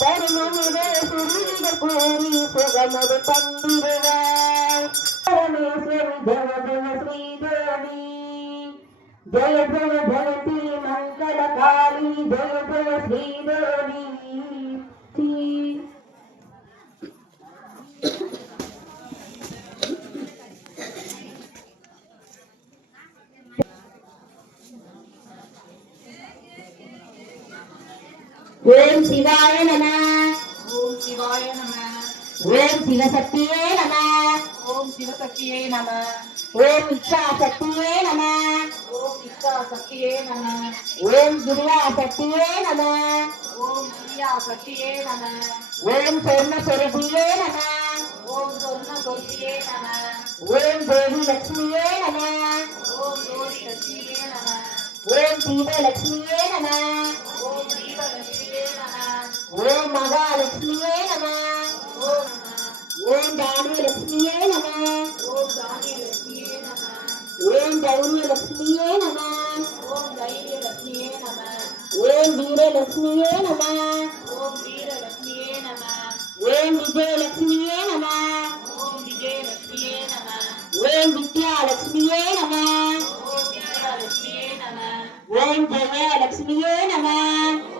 தருணமிதே சுரீத கூறி சுகமது தந்திடுவாய் பரமேஸ்வரி ஜெய ஜெய ஸ்ரீதேவி ஜெய ஜெய ஜெயதி மங்கள காளி ஜெய ஜெய ஸ்ரீதேவி ஓம் சிவாய நம ஓம் சிவாய நம ஓம் சிவசக்தியே நம ஓம் சிவசக்தியே நம ஓம் இச்சா சக்தியே நம ஓம் இச்சா சக்தியே நம ஓம் கிரியா சக்தியே நம ஓம் கிரியா சக்தியே நம ஓம் சொர்ண சொரூபியே நம ஓம் சொர்ண சொர்பியே நம ஓம் தேவி லட்சுமியே நம ஓம் ஜோதி லட்சுமியே நம ஓம் தீபலட்சுமியே நம ஓம் தீபலட்சுமியே நம ஓம் மகாலட்சுமியே நம ஓம் ஓம் தானியலட்சுமியே நம ஓம் தானிய லட்சுமியே நம ஓம் தைரியலட்சுமியே நம ஓம் தைரிய லட்சுமியே நம ஓம் வீரலட்சுமியே நம ஓம் வீர லட்சுமியே நம ஓம் விஜயலட்சுமியே நம ஓம் விஜய லட்சுமியே நம ஓம் வித்யாலட்சுமியே நம ஓம் வித்யா லட்சுமியே நம ஓம் ஜெயலட்சுமியே நம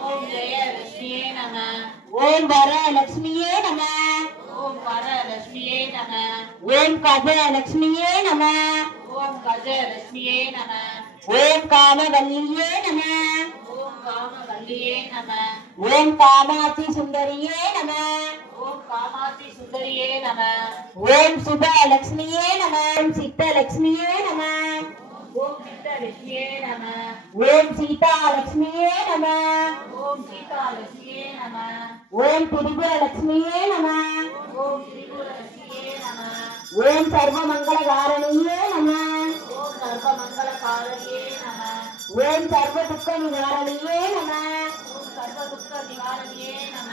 ஓம் ஜெய லட்சுமியே நம ஓம் வரலட்சுமியே நம ஓம் வரலட்சுமியே நம ஓம் கஜலட்சுமியே நம ஓம் கஜலட்சுமியே நம ஓம் காமவல்லியே நம ஓம் காமவல்லியே நம ஓம் காமாட்சி சுந்தரியே நம ஓம் காமாட்சி சுந்தரியே நம ஓம் சுபலட்சுமியே நம ஓம் சித்தலட்சுமியே நம ஓம் சித்தலட்சுமியே நம ஓம் சீதாலட்சுமியே நம ஓம் சீதாலட்சுமியே நம ஓம் திரிபுரலட்சுமியே நம ஓம் திரிபுரலட்சுமியே நம ஓம் சர்வமங்களகாரணியே நம ஓம் சர்வமங்களகாரணியே நம ஓம் சர்வ துக்க நிவாரணியே நம ஓம் சர்வதுக்க நிவாரணியே நம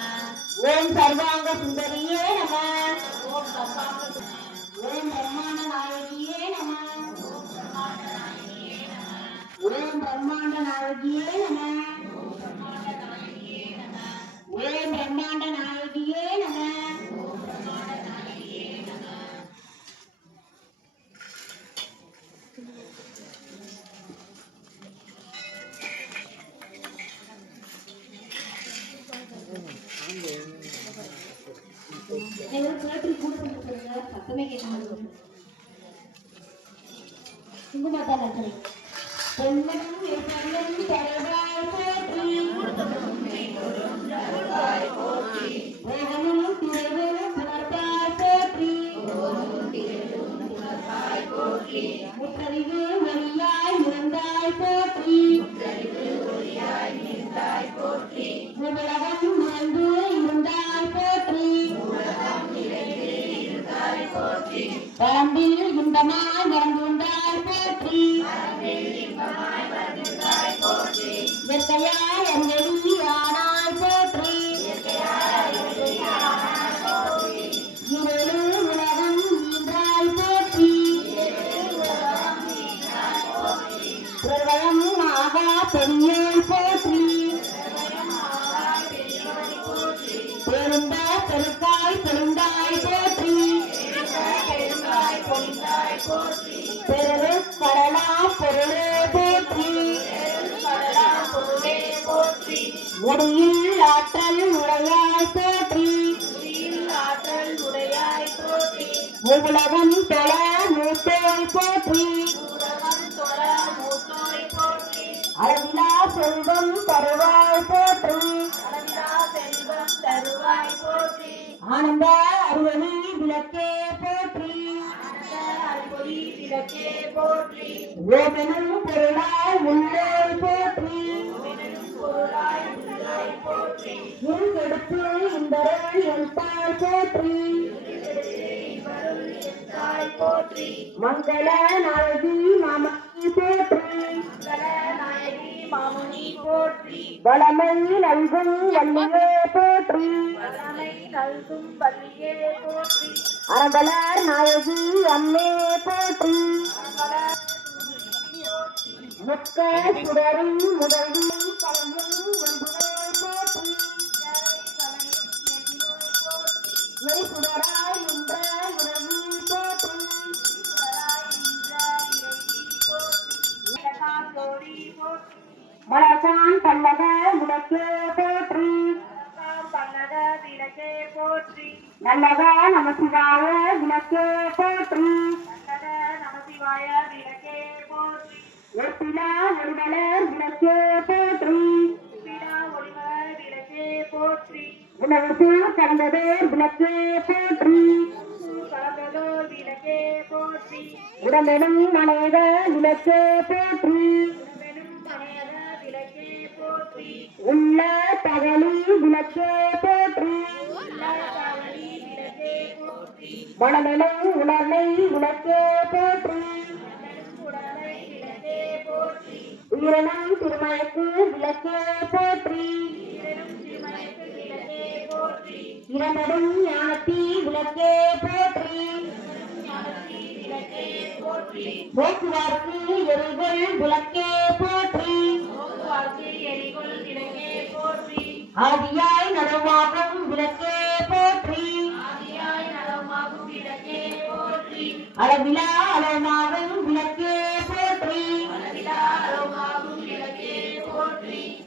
ஓம் சர்வாங்க சுந்தரியே நம ஓம் சர்வாங்க ஓம் பிரம்மாண்ட நாயகியே நம ஓம் பிரம்மாண்ட நாயகியே நம ஓம் பிரம்மாண்ட நாயகியே நம சத்தமே கேட்க மாட்டேங்குது குங்குமத்தான பொன்னனும் எப்பையும் தருவாய் போற்றி ஓகனும் திரவும் புணர்த்தாய் போற்றி முற்றறிவு ஒளியாய் இருந்தாய் போற்றி உலகம் நிறைந்து இருந்தாய் போற்றி பரம்பில் இன்பமாய் வந்துண்டாய் போற்றி வெற்கையாய் அஞ்சலி ஆனாய் போற்றி இருளு உலகம் ஈன்றாய் போற்றி பிரளயம் ஆகா பெரியோய் போற்றி பெருந்த பெருக்காய் பெருந்தாய் போற்றி பெரு கடலா பொருளே போற்றி முடியில் ஆற்றல் உடையாய் போற்றி உலகம் தொழ மூத்தோய் போற்றி அளவிலா செல்வம் தருவாய் போற்றி ஆனந்த அருளி விளக்கே போற்றி ஓமெனும் பொருளாய் உள்ளோய் போற்றி இருந்தெடுத்து இந்தருள் எந்தாய் போற்றி மங்கள நாயகி மாமணி போற்றி வளமை நல்கும் வள்ளியே போற்றி அரபலர் நாயகி அம்மே போற்றி முக்க சுடரும் முதலும் கலையும் ஒன்றுமே போற்றி எரிசுடராய் நின்ற இறைவி போற்றி மலர்கான் பல்லவ முடக்கே போற்றி நல்லக நமசிவாய விளக்கே போற்றி ஒப்பிலா ஒளிமலர் விளக்கே போற்றி உணவு கலந்ததோர் விளக்கே போற்றி உடம்பெனும் மனைத விளக்கே போற்றி உள்ள பகலி விளக்கே போற்றி மனமெனும் உணர்வை விளக்கே போற்றி உயிரினம் திருமலைக்கு விளக்கே போற்றி இரண்டடும் ஞானத்தி விளக்கே போற்றி போக்குவரத்து எரிகள் விளக்கே போற்றி ஆதியாய் நனவாகும் விளக்கே போற்றி அளவிலா அளவாகும் விளக்கே போற்றி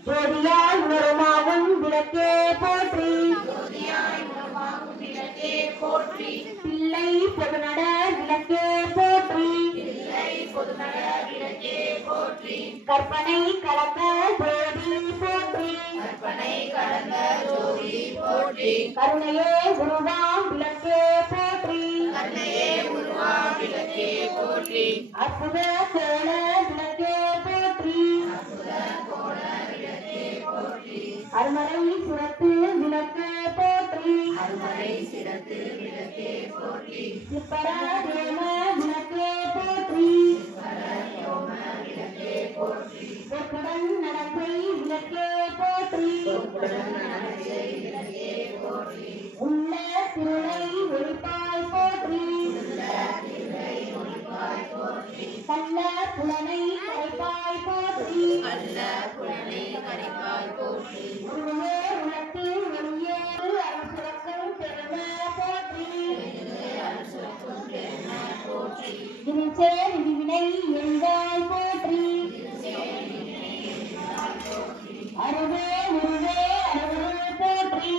ஜோதியாய் உணருமாகும் விளக்கே போற்றி பிள்ளை பொதுநட விளக்கே போற்றி கற்பனை கலந்த ஜோதி போற்றி கருணையே உருவாம் விளக்கே போற்றி அற்புத கோல விளக்கே போற்றி அருமறை சுரத்து விளக்கே போற்றி சிப்பர தேம விளக்கே போற்றி பொற்குடன் நடத்தை விளக்கே போற்றி உள்ள திருளை ஒளிப்பாய் போற்றி கள்ள புலனை கரைப்பாய் போற்றி உருவே உலத்து ஒளியே அருள் சுரக்கும் பெரும போற்றி திருச்சேர் வினை எந்தாய் போற்றி அருவே உருவே அருள் போற்றி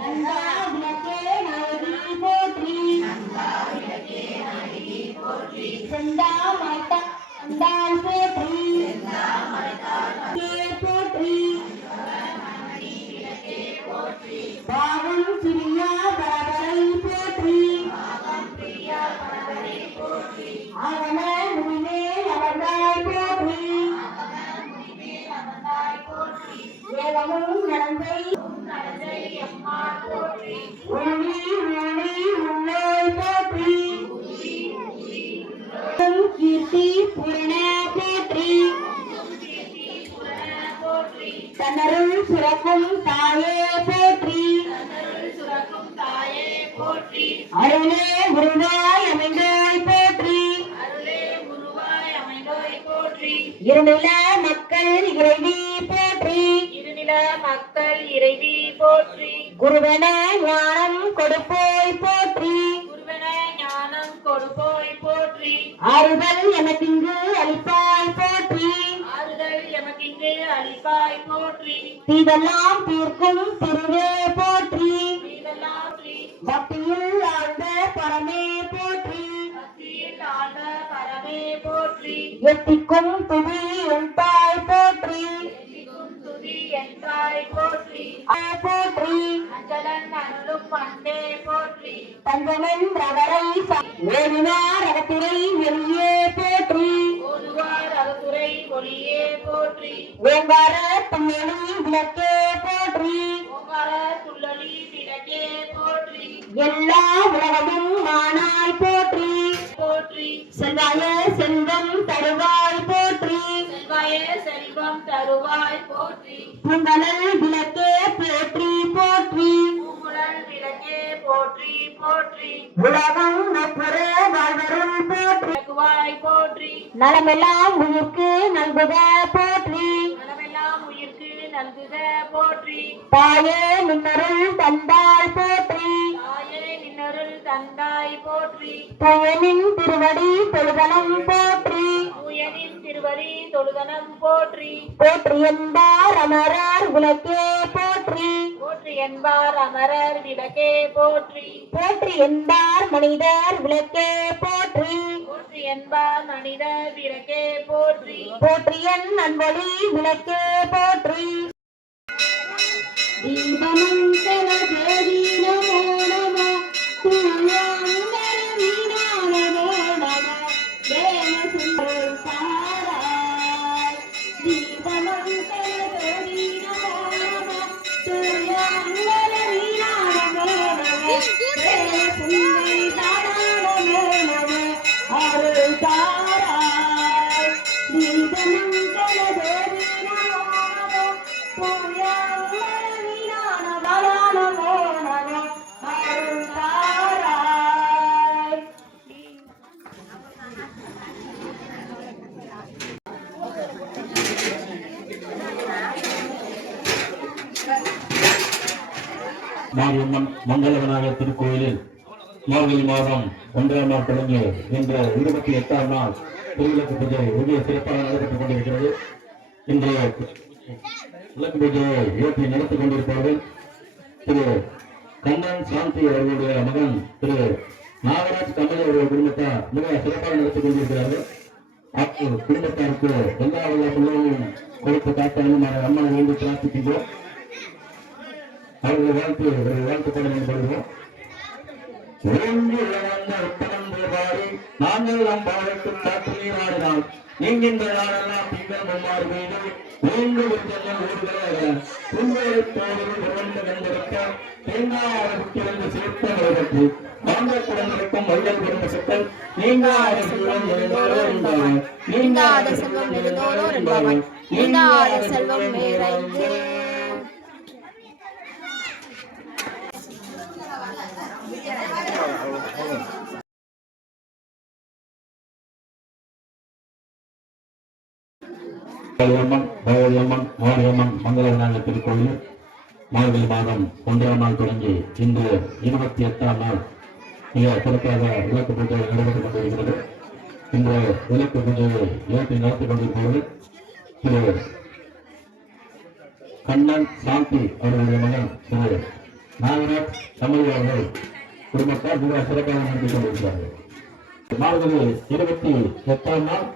நந்தா விளக்கே நாயகி போற்றி செந்தா மரத்தா அந்தாள் போற்றி பாவம் சிறியா பரபரை போற்றி ஆவண முன்னே அமர்ந்தாய் போற்றி ஏவமும் நடந்தை ஒளி ஒளி உன்னோய் போற்றி கீர்த்தி பூரண போற்றி தன்னருள் சுரக்கும் தாயே போற்றி அருளே குருவாய் அமைந்தாய் போற்றி இருநில மக்கள் இறைவி போற்றி குருவென ஞானம் கொடுப்போய் போற்றி ஆறுதல் எமக்கிங்கு அளிப்பாய் போற்றி தீதெல்லாம் தீர்க்கும் திருவே போற்றி பக்தியில் ஆழ்ந்த பரமே போற்றி எத்திக்கும் துதி எந்தாய் போற்றி தஞ்சமன் ரகரை ஓதுவார் அகத்துறை வெளியே போற்றி ஓங்கார துள்ளலி விளக்கே போற்றி எல்லா உலகமும் மானாய் போற்றி செல்வாய செல்வம் தருவாய் போற்றி புங்கழல் விளக்கே போற்றி உலகம் நட்புற வாழ்வருள் போற்றி நலமெல்லாம் உயிர்க்கு நல்குக போற்றி நல்குக போற்றி தாயே நின்னருள் தந்தாள் போற்றி தாயே நின்னருள் தந்தாய் போற்றி தூயனின் திருவடி தொழுதனம் போற்றி தூயனின் திருவடி தொழுதனம் போற்றி போற்றி என்பார் அமரர் விளக்கே போற்றி போற்றி என்பார் அமரர் விளக்கே போற்றி போற்றி என்பார் மனிதர் விளக்கே போற்றி போற்றி என்பார் மனிதர் விளக்கே போற்றி போற்றி என் அன்பொழி விளக்கே போற்றி தீபமங்கல தேவி நமோ நம தூயாங்கர வீணா நமோ நம தேவ சுந்தர சாராய் தீபமங்கல தேவி நமோ நம தூயாங்கர வீணா நமோ நம தேவ சுந்தர சாராய் நமோ நம அருள் தாராய் தீபமங்கல தேவி நமோ நம தூயாங்கர வீணா நமோ நம அருள் தாராய் மாரியம்மன் மங்களவனாக திருக்கோயிலில் மார்கழி மாதம் 1ஆம் நாள் தொடங்கி இன்று 28ஆம் நாள் திருவிளக்கு பூஜை மிக சிறப்பாக நடைபெற்றுக் கொண்டிருக்கிறது. இன்று விளக்கு பூஜையை ஏற்றி நடத்திக் கொண்டிருப்பவர்கள் திரு கண்ணன் சாந்தி அவர்களுடைய மகன் திரு நாகராஜ் கமல் அவருடைய குடும்பத்தார் மிக சிறப்பாக நடத்திக் கொண்டிருக்கிறார்கள். குடும்பத்தாருக்கு எல்லா வல்ல பிள்ளையும் கொடுத்து காத்தாலும் அம்மனை வேண்டி பிரார்த்திக்கின்றோம். அவர்கள் வாழ்த்து கொண்டிருக்கிறோம். நாங்கள் நம் பாவத்துக்கு காற்று நீராடினால் நீங்கின்ற நாளெல்லாம் திங்கள் மும்மாறு மீது நீங்கள் ஊர்களை துன்பத்தோடு கண்டிருக்க தேங்காயிலிருந்து சேர்த்த முறைப்பற்றி வாங்க குழந்தைக்கும் மஞ்சள் குடும்ப சொற்கள் நீங்காத செல்வம் என்பவன் நீங்காத செல்வம் வேற மாரியம்மன் மங்களவனாக திருக்கோயில் மார்கழி மாதம் 1ஆம் நாள் தொடங்கி இன்று 28ஆம் நாள் மிக சிறப்பாக விளக்கு பூஜை நடைபெற்றுக் கொண்டிருக்கிறது. இந்த விளக்கு பூஜையை ஏற்றி நடத்திக் கொண்டிருப்பவர்கள் திரு கண்ணன் சாந்தி அவர்களுடைய மகன் திரு நாகராஜ் கமல் அவர்கள் குடும்பத்தார் மிக சிறப்பாக நடத்திக் கொண்டிருக்கிறார்கள். மார்கழி 28ஆம் நாள்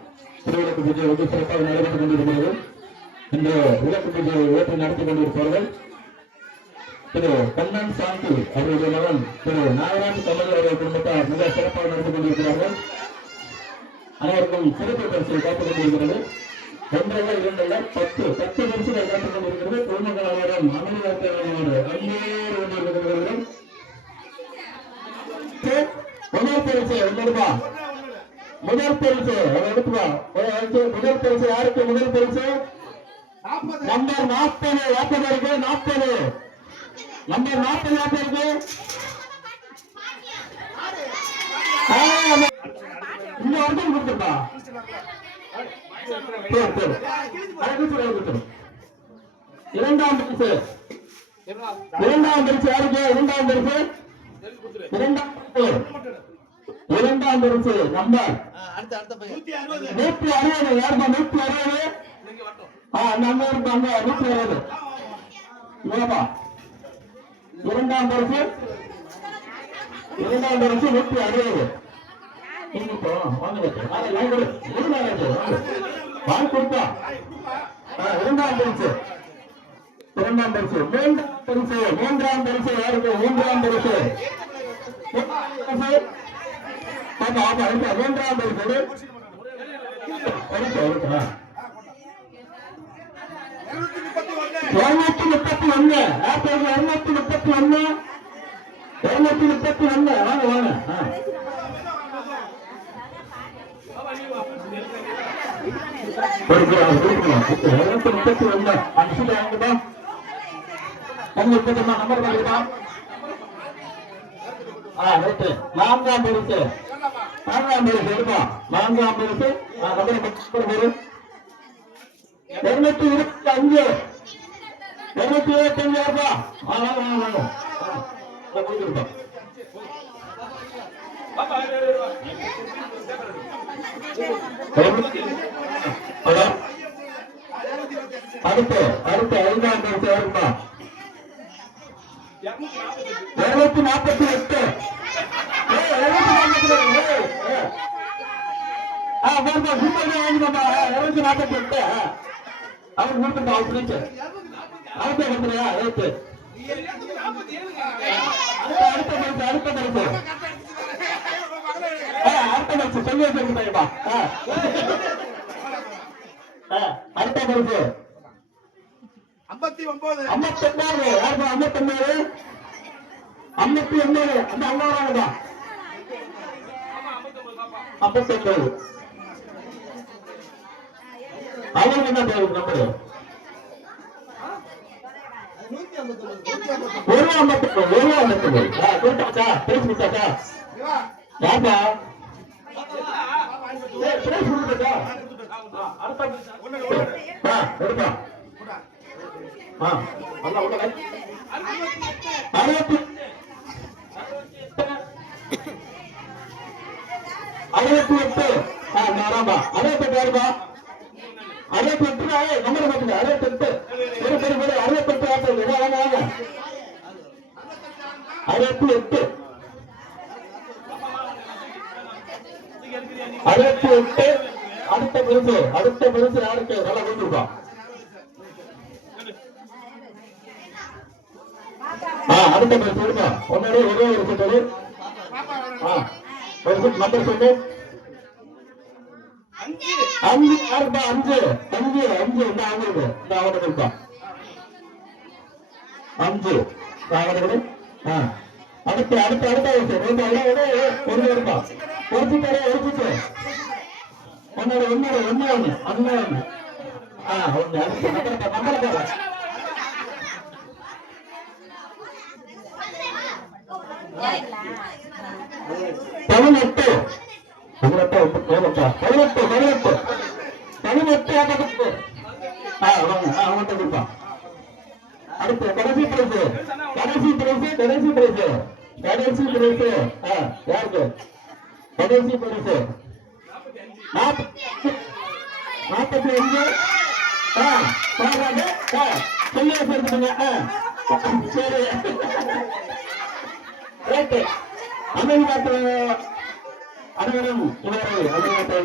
திருவிளக்கு பூஜை வெகு சிறப்பாக நடைபெற்றுக் கொண்டிருக்கிறது. இந்த விளக்கு பூஜையை ஏற்றி நடத்திக் கொண்டிருப்பவர்கள் திரு கண்ணன் சாந்தி அவருடைய மகன் திரு நாகராஜ் கமல் அவருடைய குடும்பத்தார் மிக சிறப்பாக நடத்திக் கொண்டிருக்கிறார்கள். அனைவருக்கும் சிறப்பு பரிசு காத்துக் கொண்டிருக்கிறது. 1 2 10 பரிசுகள் காத்துக் கொண்டிருக்கிறது. பொதுமக்கள் அனைவரும் அமைதியாக முதல் பரிசு 1 ரூபாய். முதல் பரிசு முதல் பரிசு யாருக்கு? முதல் பரிசு நம்பர் 40 இருக்கு. 40 நம்பர் 40 இருக்கு. இந்த வருஷம் கொடுத்துருப்பா. இரண்டாம் பரிசு யாருக்கு? இரண்டாம் பரிசு நம்பர் 160. யாருப்பா? 160. நம்ம இருப்பாங்க 160. இரண்டாம் பரிசு 160. இரண்டாம் பரிசு மூன்றாம் பரிசு யாருக்கு? மூன்றாம் பரிசு மூன்றாம் பரிசு 231. 231. வாங்க வாங்க. நான்காம் பரிசு எடுப்பா. நான்காம் பரிசு 225. 275 வாங்க கொடுத்துருக்கோம். அடுத்து 5ஆம் பரிசு யாருப்பா? 248. அவர் கொடுத்துருக்கா அவர் பிரிச்சு அடுத்த கொடுத்துருக்கா அடுத்த பரிசு சொல்லி வச்சிருக்கா. அடுத்த பரிசு 59 யாருப்பா? 59 அந்த அண்ணாவா? 59 அவருக்கு என்ன தேவை நம்பரு? 159 கொடுத்தாச்சா? பேசி கொடுத்தாச்சா? யாருப்பா? பேசி கொடுத்தாச்சா? எடுப்பா நல்லா உள்ள 68 நாராம்பா 68 யாருப்பா? 68 நம்பர் மாத்துங்க 68 68 வாங்க 68 அடுத்த பரிசு யாருக்கு? நல்லா கொடுத்துருக்கோம். அடுத்த பரிசு எடுப்பா. ஒன்னோட ஒரே ஒரு செட்டு ஒரு செட் நம்பர் சொல்லு. 5 யாருப்பா? 5 இந்த அவங்களுக்கு இந்த அவனுக்கு இருக்கா 5 அவனுக்கு. அடுத்த ஒன்று எடுப்பா. ஒரு செட்டு ஒன்னோட ஒன்னு அடுத்த நம்பர் போற 18 அடுத்து கடைசி பிரைஸ் யாருக்கு? கடைசி பிரைஸ் 45 சரி ரைட்டு. அமைதி காத்து அனைவரும் இவரை அமைதி காத்து